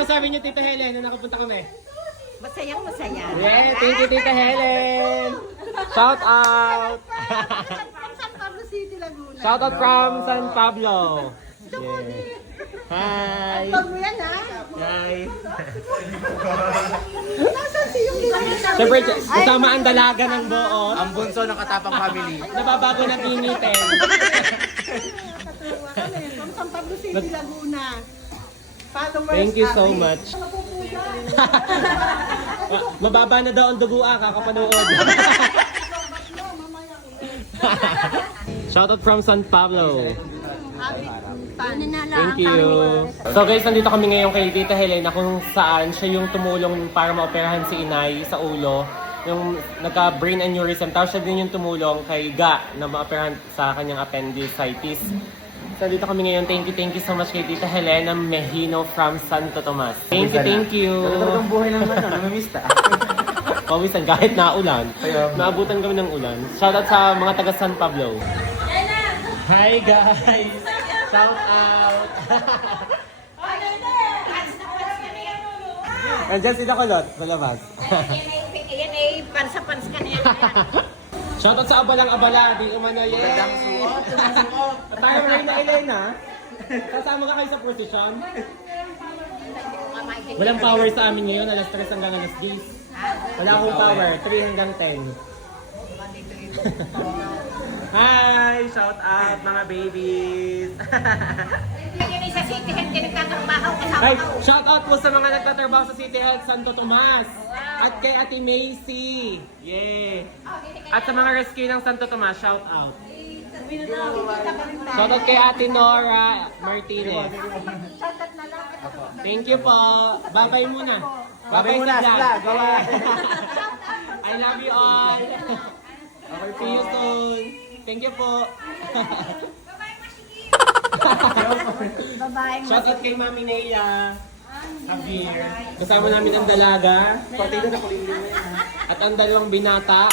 masasabi niyo, Tita Helen, na nakapunta kami? Masayang masaya. Yeah, thank you, Tita Helen. Shout out. From San Pablo City, Laguna. Shout out from San Pablo. Yeah. Hi. Pag mo yan, ha? Hi. Nasaan si yung ginagawa? Siyempre, kasama ang dalaga ng buo. Ang bunso ng Katapang family. Nababago na ginitin. Katuwa kami. From San Pablo City, Laguna. Followers. Thank you so much. Mababa na daw ang duguan, kakapanood. Shoutout from San Pablo. Thank you. So guys, nandito kami ngayon kay Tita Helena kung saan siya yung tumulong para maoperahan si Inay sa ulo. Yung nagka-brain aneurysm. Tapos siya din yung tumulong kay Ga na maoperahan sa kanyang appendicitis. So dito kami ngayon. Thank you so much kay Tita Helena Mejino from Santo Tomas. Thank you. Talagang buhay ng namimista. Pawisan kahit naulan. Naabutan kami ng ulan. Shoutout sa mga taga San Pablo. Hi guys! Shout out! Nandiyan si Dakulot sa labas. Yan ay pansa-pans ka na yan. Shoutout sa abalang-abala. Di umano, yay! Tayo rin na Elena. Kasama ka kayo sa procession. Walang power sa amin ngayon. Alas 3 hanggang alas 10. Wala akong power. 3 hanggang 10. Hi! Shout out mga babies! Yan ay sa City Health, yan nagtatrabaho kasama Ay, ko. shout out po sa mga nagtatrabaho sa City Health Santo Tomas. At kay Ate Macy. Yeah. At sa mga rescue ng Santo Tomas, shout out. Shout out kay Ate Nora Martinez. Thank you po. Bye-bye muna. Babay muna, sa vlog. Bye-bye. I love you all. See you soon. Thank you po. Babaeng Shout out kay Mami Neya. Javier. Kasama namin ang dalaga. At ang dalawang binata.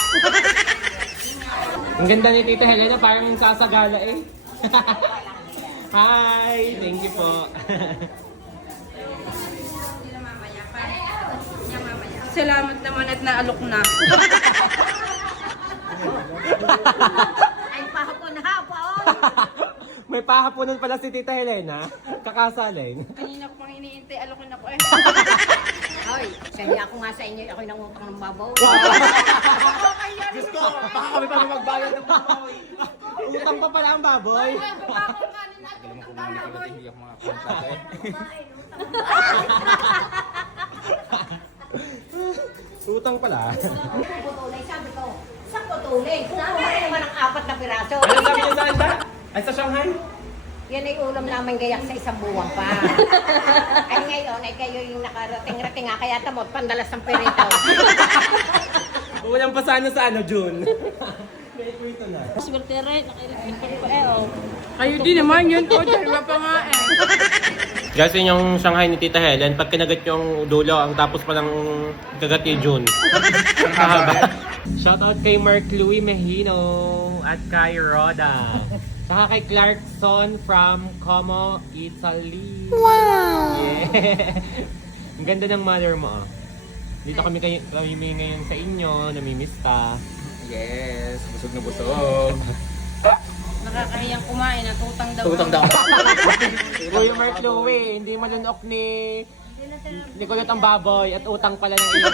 Ang ganda ni Tita Helena, parang sasagala eh. Hi! Thank you po. Salamat naman at naalok na. ay pahapon-hapon. May pahaponan pala si Tita Helena. Kakasalin. Kanina ko pang iniintay, alokin ako eh. Ay, sabi ako nga sa inyo, ako'y nangutang ng babaw. Diyos ko, baka kami pa magbayad ng babawi. Utang pa pala ang baboy. Galing mo kung hindi ako mga kontrata eh. Utang pala. Putulay, sabi ko, sa putulay. Kukuha naman ang 4 na piraso. Ano sabi niyo saan ba? Ay sa Shanghai? Yan ay ulam namin gayak sa isang buwan pa. Ay ngayon, ay kayo yung nakarating-rating nga, kaya tamot, pandalas ng perito. Walang pa sana sa ano, June. May ito na. Swerte rin, nakailigpit pa eh oh. Kayo din naman yun po, dalawa pa nga eh. Guys, yun yung Shanghai ni Tita Helen. Pag kinagat yung dulo, ang tapos pa lang kagat ni June. Ang haba. Shoutout kay Mark Louie Mejino at kay Roda. Saka kay Clarkson from Como, Italy. Wow! Yeah. Ang ganda ng mother mo. Dito kami ngayon sa inyo, namimiss ka. Yes, busog na busog. Nakakahiyang kumain at utang daw. Tutang daw. Kuya Mark Louie, hindi malunok ni Nicolette ang baboy at utang pala ng iyo.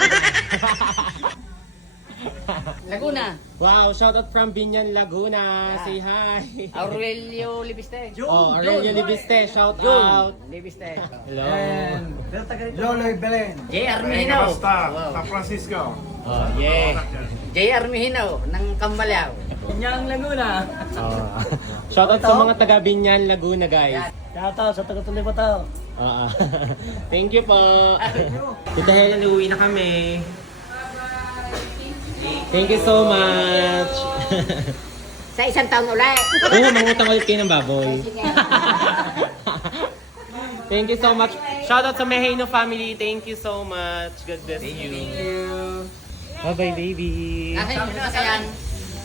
Laguna. Wow, shoutout from Binyan, Laguna. Say hi. Aurelio Libiste. Oh, Aurelio Libiste, shout out. Libiste. Hello. Loloy Belen. J. Armihino. San Francisco. Oh, yeah. J. Armihino ng Kambalaw. Pinyang Laguna. Oh. Shoutout sa mga taga Binyan, Laguna, guys. Shoutout sa taga-tuloy ba tao? Ah, thank you po. Tita Helen, uwi na kami. Thank you so much. Sa isang taon ulit. Oo, mangutang ulit kayo ng baboy. Thank you so much. Shoutout sa Mejino family. Thank you so much. God bless you. Bye-bye, baby. Akin mo na kayan.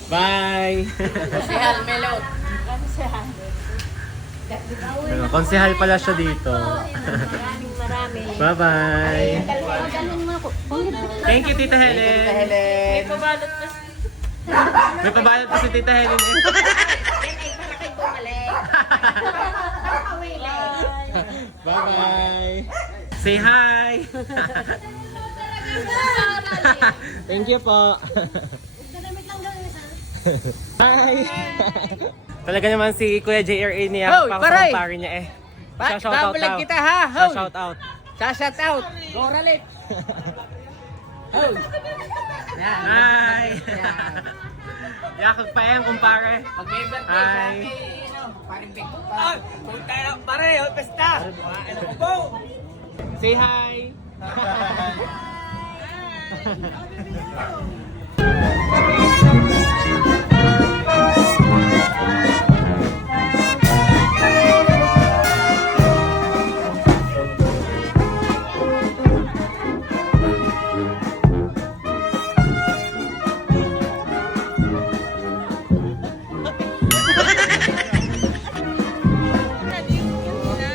Bye. Si Hal Melot. Ano, konsehal pala siya dito. Marami. Bye-bye. Ganun mo ako. Thank you, Tita Helen. Helen. Pabalot pa. May pabayad pa si Tita Helen. Yan ay para kay bumalik. Bye-bye. Say hi. Thank you po. Bye. Talaga naman si Kuya JRA niya. Hoy, paray! Pare niya eh. Shout out Babalag daw. kita ha. Hoy. Shout out. Shout out. Goralit. Hoy. Yan. Hi. Yakag pa yan, kumpare. Mag-member tayo Hi. sa akin. Paring big pa. Punta na pare. Hoy, pesta. Ano ko po? Say hi.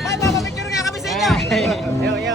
Ay, papapicture nga kami sa inyo. Yo, yo,